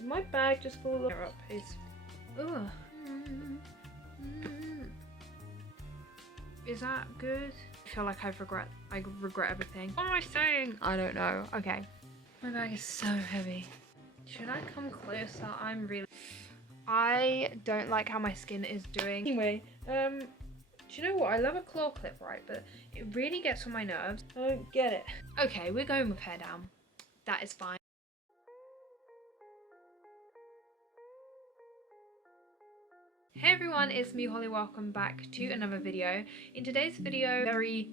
Did my bag just fall up? Ugh. Is that good? I feel like I regret everything. What am I saying? I don't know. Okay. My bag is so heavy. Should I come closer? I don't like how my skin is doing. Anyway, do you know what? I love a claw clip, right? But it really gets on my nerves. I don't get it. Okay, we're going with hair down. That is fine. Hey everyone, it's me Holly. Welcome back to another video. In today's video, very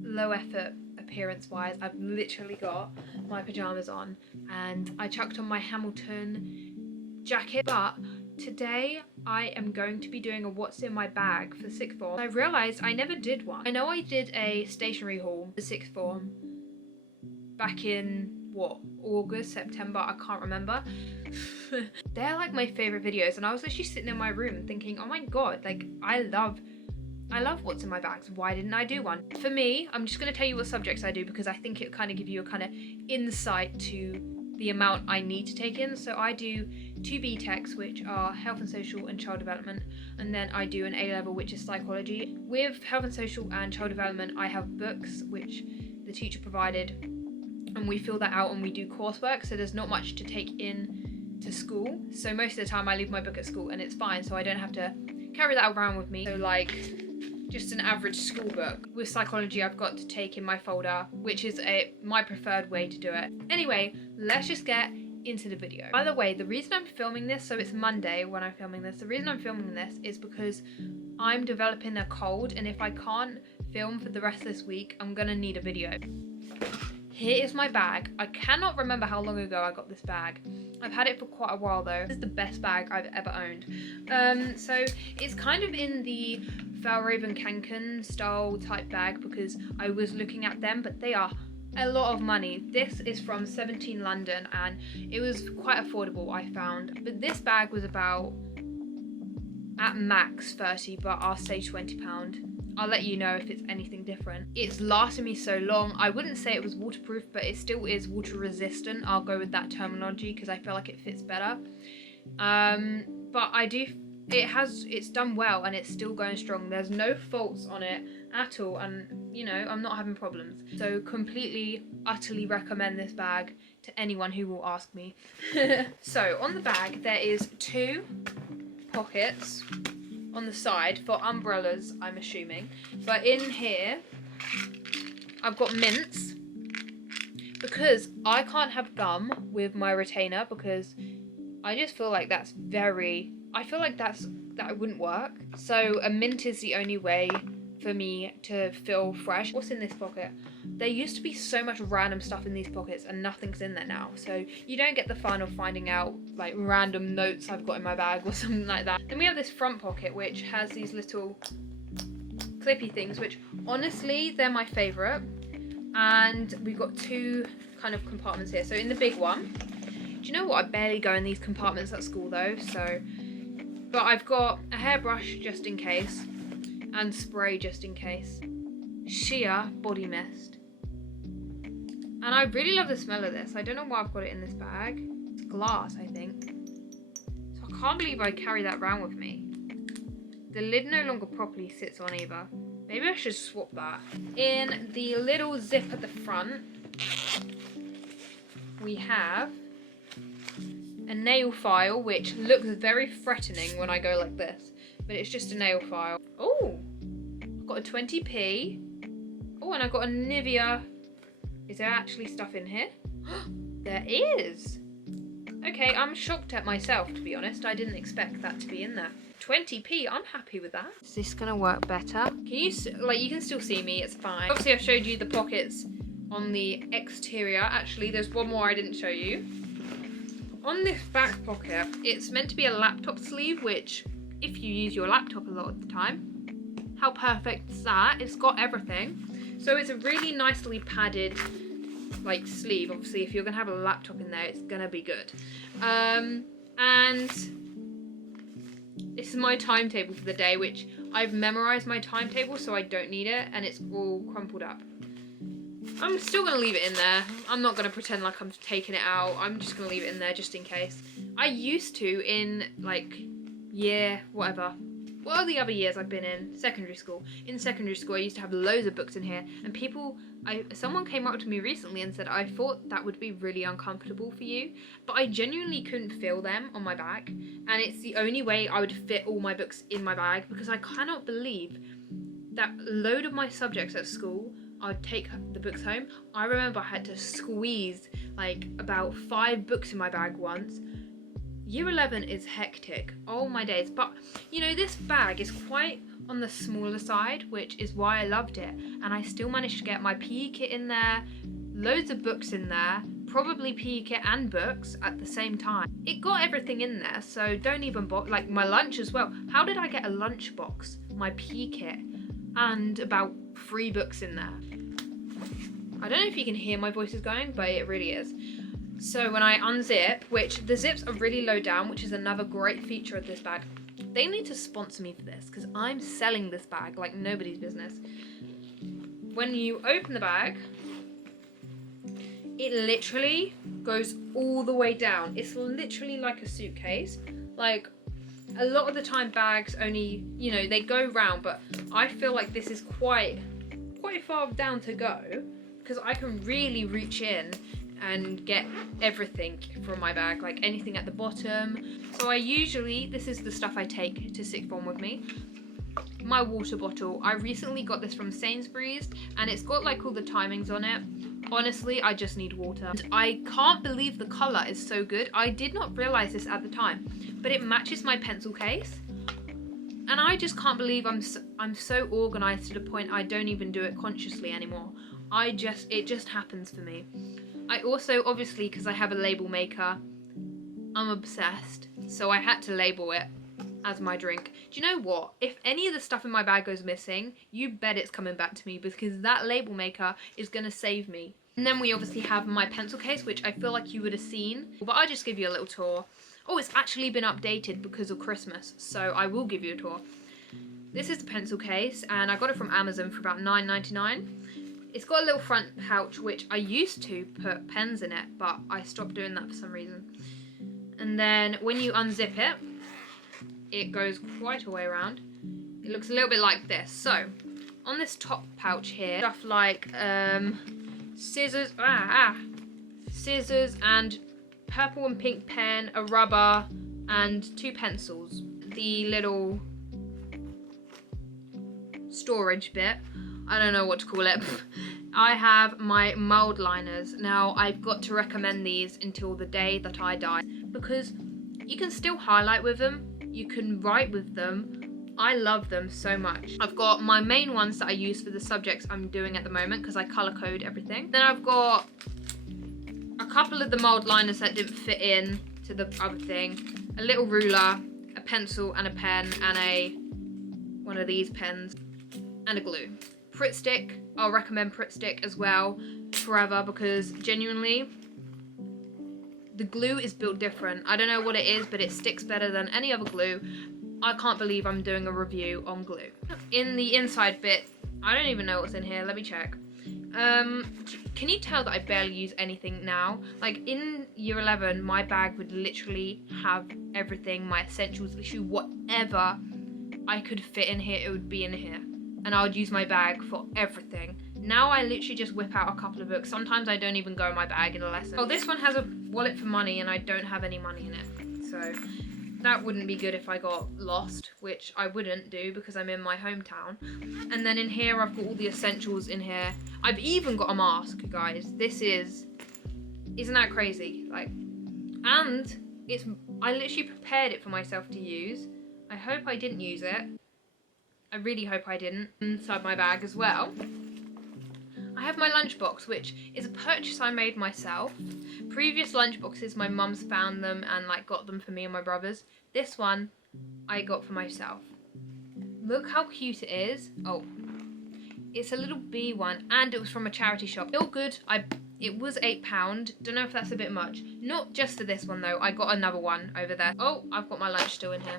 low effort appearance wise, I've literally got my pajamas on and I chucked on my Hamilton jacket, but today I am going to be doing a what's in my bag for sixth form. I realised I never did one. I know I did a stationery haul for sixth form back in what, August, September, I can't remember. They're like my favourite videos and I was actually sitting in my room thinking, oh my god, like I love what's in my bags. Why didn't I do one? For me, I'm just going to tell you what subjects I do because I think it kind of give you a kind of insight to the amount I need to take in. So I do 2 B-Techs, which are health and social and child development, and then I do an A-level, which is psychology. With health and social and child development, I have books which the teacher provided and we fill that out and we do coursework, so there's not much to take in to school. So most of the time I leave my book at school and it's fine, so I don't have to carry that around with me. So like just an average school book. With psychology I've got to take in my folder, which is my preferred way to do it. Anyway, let's just get into the video. By the way, the reason I'm filming this, so it's Monday when I'm filming this, the reason I'm filming this is because I'm developing a cold and if I can't film for the rest of this week, I'm gonna need a video. Here is my bag. I cannot remember how long ago I got this bag. I've had it for quite a while though. This is the best bag I've ever owned. So it's kind of in the Fjallraven Kanken style type bag because I was looking at them, but they are a lot of money. This is from 17 London and it was quite affordable, I found. But this bag was about, at max 30, but I'll say £20. I'll let you know if it's anything different. It's lasted me so long. I wouldn't say it was waterproof, but it still is water resistant. I'll go with that terminology because I feel like it fits better. But it's done well and it's still going strong. There's no faults on it at all and you know, I'm not having problems. So completely, utterly recommend this bag to anyone who will ask me. So on the bag there is 2 pockets on the side for umbrellas, I'm assuming. But in here, I've got mints because I can't have gum with my retainer because I just feel like that wouldn't work. So a mint is the only way for me to feel fresh. What's in this pocket? There used to be so much random stuff in these pockets and nothing's in there now. So you don't get the fun of finding out like random notes I've got in my bag or something like that. Then we have this front pocket which has these little clippy things, which honestly, they're my favorite. And we've got 2 kind of compartments here. So in the big one, do you know what? I barely go in these compartments at school though. But I've got a hairbrush just in case and spray just in case. Sheer body mist. And I really love the smell of this. I don't know why I've got it in this bag. It's glass, I think. So I can't believe I carry that around with me. The lid no longer properly sits on either. Maybe I should swap that. In the little zip at the front, we have a nail file, which looks very threatening when I go like this. But it's just a nail file. Oh, I've got a 20p. Oh, and I've got a Nivea. Is there actually stuff in here? There is. Okay, I'm shocked at myself, to be honest. I didn't expect that to be in there. 20p, I'm happy with that. Is this gonna work better? Can you, like, you can still see me, it's fine. Obviously, I've showed you the pockets on the exterior. Actually, there's one more I didn't show you. On this back pocket, it's meant to be a laptop sleeve, which, if you use your laptop a lot of the time, how perfect is that? It's got everything. So it's a really nicely padded like sleeve. Obviously if you're gonna have a laptop in there, it's gonna be good. And this is my timetable for the day, which I've memorized my timetable so I don't need it, and it's all crumpled up. I'm still going to leave it in there. I'm not going to pretend like I'm taking it out. I'm just going to leave it in there just in case. I used to in like whatever. What are the other years I've been in? Secondary school. In secondary school I used to have loads of books in here, and someone came up to me recently and said, I thought that would be really uncomfortable for you, but I genuinely couldn't feel them on my bag, and it's the only way I would fit all my books in my bag, because I cannot believe that a load of my subjects at school, I'd take the books home. I remember I had to squeeze like about 5 books in my bag once. Year 11 is hectic, oh my days, but you know, this bag is quite on the smaller side, which is why I loved it, and I still managed to get my PE kit in there, loads of books in there, probably PE kit and books at the same time. It got everything in there, so don't even like my lunch as well. How did I get a lunch box, my PE kit, and about 3 books in there? I don't know if you can hear my voice is going, but it really is. So when I unzip, which the zips are really low down, which is another great feature of this bag. They need to sponsor me for this, because I'm selling this bag like nobody's business. When you open the bag, it literally goes all the way down. It's literally like a suitcase. Like, a lot of the time bags only, you know, they go round, but I feel like this is quite far down to go, because I can really reach in and get everything from my bag, like anything at the bottom. So this is the stuff I take to sixth form with me. My water bottle, I recently got this from Sainsbury's, and it's got like all the timings on it. Honestly, I just need water. And I can't believe the colour is so good. I did not realise this at the time, but it matches my pencil case. And I just can't believe I'm so organised to the point I don't even do it consciously anymore. It just happens for me. I also, obviously, because I have a label maker, I'm obsessed, so I had to label it as my drink. Do you know what? If any of the stuff in my bag goes missing, you bet it's coming back to me, because that label maker is going to save me. And then we obviously have my pencil case, which I feel like you would have seen, but I'll just give you a little tour. Oh, it's actually been updated because of Christmas, so I will give you a tour. This is the pencil case, and I got it from Amazon for about $9.99. It's got a little front pouch, which I used to put pens in it, but I stopped doing that for some reason. And then when you unzip it, it goes quite a way around. It looks a little bit like this. So on this top pouch here, stuff like scissors, scissors and purple and pink pen, a rubber, and 2 pencils. The little storage bit, I don't know what to call it. I have my mould liners. Now, I've got to recommend these until the day that I die, because you can still highlight with them, you can write with them. I love them so much. I've got my main ones that I use for the subjects I'm doing at the moment, because I colour code everything. Then I've got a couple of the mould liners that didn't fit in to the other thing, a little ruler, a pencil and a pen, and one of these pens, and a glue. Pritt stick, I'll recommend Pritt stick as well forever, because genuinely the glue is built different. I don't know what it is, but it sticks better than any other glue. I can't believe I'm doing a review on glue. In the inside bit, I don't even know what's in here, let me check. Can you tell that I barely use anything now? Like in year 11, my bag would literally have everything, my essentials, literally whatever I could fit in here, it would be in here. And I would use my bag for everything. Now I literally just whip out a couple of books. Sometimes I don't even go in my bag in a lesson. Oh, this one has a wallet for money, and I don't have any money in it. So that wouldn't be good if I got lost, which I wouldn't do because I'm in my hometown. And then in here, I've got all the essentials in here. I've even got a mask, guys. Isn't that crazy? Like, and I literally prepared it for myself to use. I hope I didn't use it. I really hope I didn't. Inside my bag as well, I have my lunchbox, which is a purchase I made myself. Previous lunchboxes, my mum's found them and like got them for me and my brothers. This one, I got for myself. Look how cute it is. Oh, it's a little bee one, and it was from a charity shop. Still good. It was £8. Don't know if that's a bit much. Not just for this one though. I got another one over there. Oh, I've got my lunch still in here.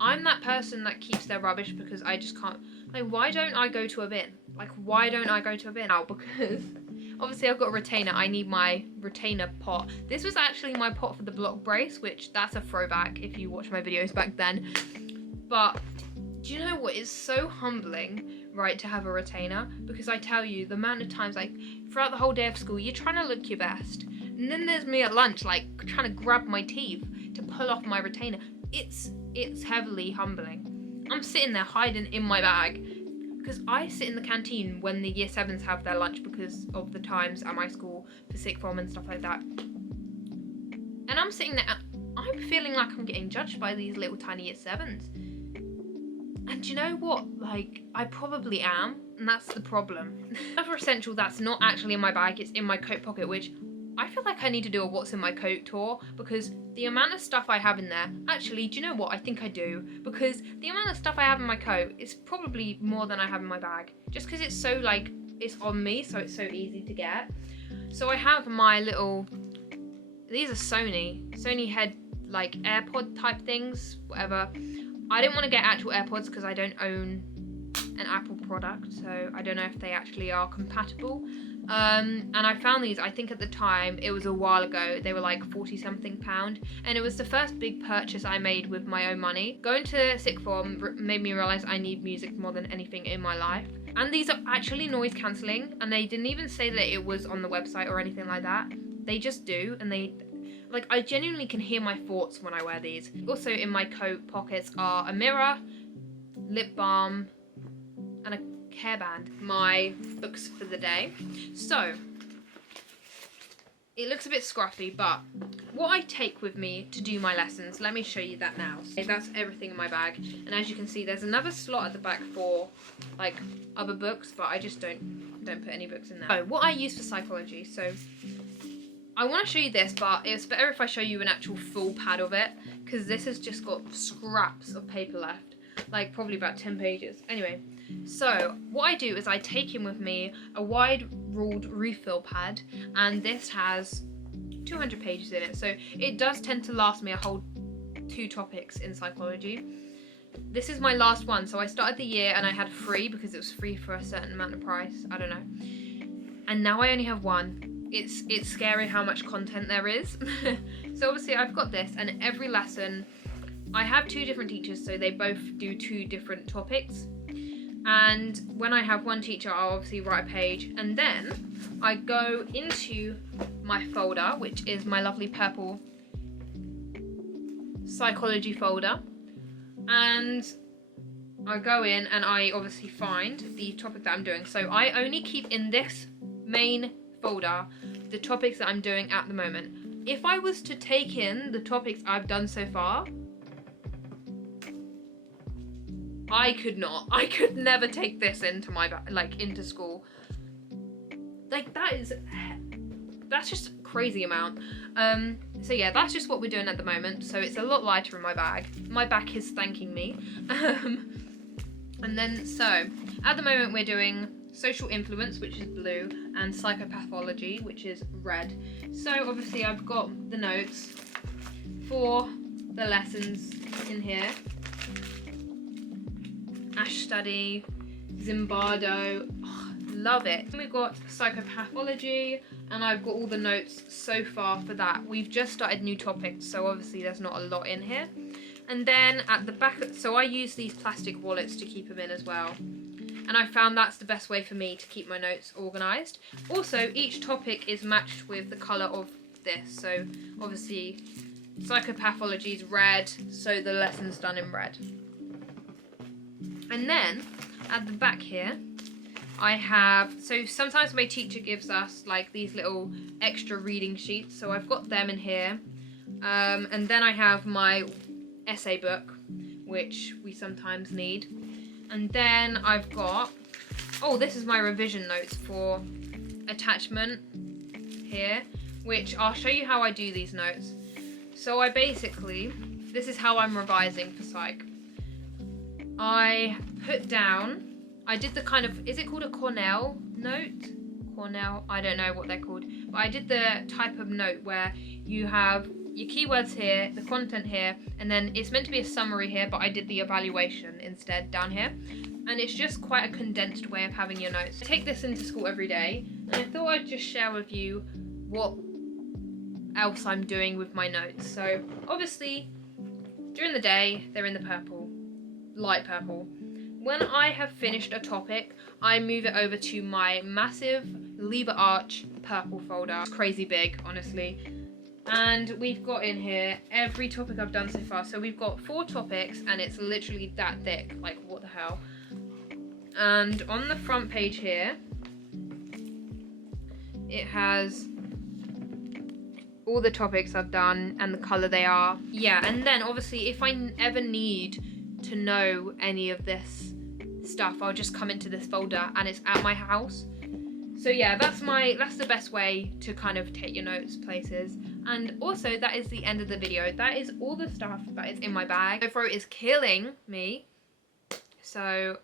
I'm that person that keeps their rubbish because I just can't. Like, why don't I go to a bin? Like, why don't I go to a bin now? Because obviously I've got a retainer. I need my retainer pot. This was actually my pot for the block brace, which that's a throwback if you watch my videos back then. But do you know what? It's so humbling, right, to have a retainer, because I tell you, the amount of times, like, throughout the whole day of school, you're trying to look your best. And then there's me at lunch, like, trying to grab my teeth to pull off my retainer. It's heavily humbling. I'm sitting there hiding in my bag, because I sit in the canteen when the year 7s have their lunch because of the times at my school for sixth form and stuff like that. And I'm sitting there, I'm feeling like I'm getting judged by these little tiny year 7s. And you know what? Like, I probably am, and that's the problem. Another essential that's not actually in my bag, it's in my coat pocket, which I feel like I need to do a what's in my coat tour, because the amount of stuff I have in there, actually, do you know what? I think I do, because the amount of stuff I have in my coat is probably more than I have in my bag, just because it's so, like, it's on me, so it's so easy to get. So I have my little, these are Sony head, like, AirPod type things, whatever. I didn't want to get actual AirPods because I don't own an Apple product, so I don't know if they actually are compatible. And I found these, I think at the time, it was a while ago, they were like 40 something pound, and it was the first big purchase I made with my own money. Going to sixth form made me realise I need music more than anything in my life. And these are actually noise cancelling, and they didn't even say that it was on the website or anything like that. They just do, and they, like, I genuinely can hear my thoughts when I wear these. Also in my coat pockets are a mirror, lip balm, and a hairband. My books for the day. So, it looks a bit scruffy, but what I take with me to do my lessons, let me show you that now. So that's everything in my bag. And as you can see, there's another slot at the back for, like, other books, but I just don't put any books in there. So, what I use for psychology, so I want to show you this, but it's better if I show you an actual full pad of it, because this has just got scraps of paper left, like probably about 10 pages. Anyway, so what I do is I take in with me a wide ruled refill pad, and this has 200 pages in it, so it does tend to last me a whole 2 topics in psychology. This is my last one, so I started the year and I had 3 because it was free for a certain amount of price, I don't know, and now I only have 1. It's scary how much content there is. So obviously I've got this, and every lesson I have 2 different teachers, so they both do 2 different topics. And when I have one teacher, I'll obviously write a page, and then I go into my folder, which is my lovely purple psychology folder, and I go in and I obviously find the topic that I'm doing. So I only keep in this main folder the topics that I'm doing at the moment. If I was to take in the topics I've done so far, I could never take this into my, like, into school. Like, that's just a crazy amount. So yeah, that's just what we're doing at the moment. So it's a lot lighter in my bag. My back is thanking me. And then, so at the moment we're doing social influence, which is blue, and psychopathology, which is red. So obviously I've got the notes for the lessons in here. Ash study, Zimbardo, oh, love it. And we've got psychopathology, and I've got all the notes so far for that. We've just started new topics, so obviously there's not a lot in here. And then at the back, so I use these plastic wallets to keep them in as well. And I found that's the best way for me to keep my notes organised. Also, each topic is matched with the colour of this. So obviously psychopathology is red, so the lesson's done in red. And then at the back here, I have, so sometimes my teacher gives us like these little extra reading sheets, so I've got them in here. And then I have my essay book, which we sometimes need. And then I've got, oh, this is my revision notes for attachment here, which I'll show you how I do these notes. So I basically, this is how I'm revising for psych. I put down, I did the kind of, is it called a Cornell note? Cornell, I don't know what they're called, but I did the type of note where you have your keywords here, the content here, and then it's meant to be a summary here, but I did the evaluation instead down here. and it's just quite a condensed way of having your notes. I take this into school every day, and I thought I'd just share with you what else I'm doing with my notes. So obviously during the day they're in the purple, light purple. When I have finished a topic, I move it over to my massive Liber Arch purple folder. It's crazy big, honestly. And we've got in here every topic I've done so far. So we've got 4 topics and it's literally that thick. Like, what the hell? And on the front page here, it has all the topics I've done and the colour they are. Yeah, and then obviously if I ever need to know any of this stuff, I'll just come into this folder and it's at my house. So yeah, that's the best way to kind of take your notes places. And also that is the end of the video. That is all the stuff that is in my bag. My throat is killing me, so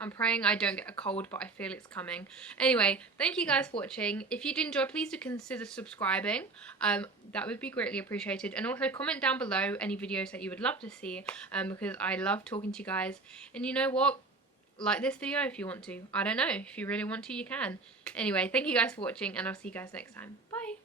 I'm praying I don't get a cold, but I feel it's coming. Anyway, thank you guys for watching. If you did enjoy, please do consider subscribing. That would be greatly appreciated. And also comment down below any videos that you would love to see, because I love talking to you guys. And you know what? Like this video if you want to. I don't know. If you really want to, you can. Anyway, thank you guys for watching, and I'll see you guys next time. Bye!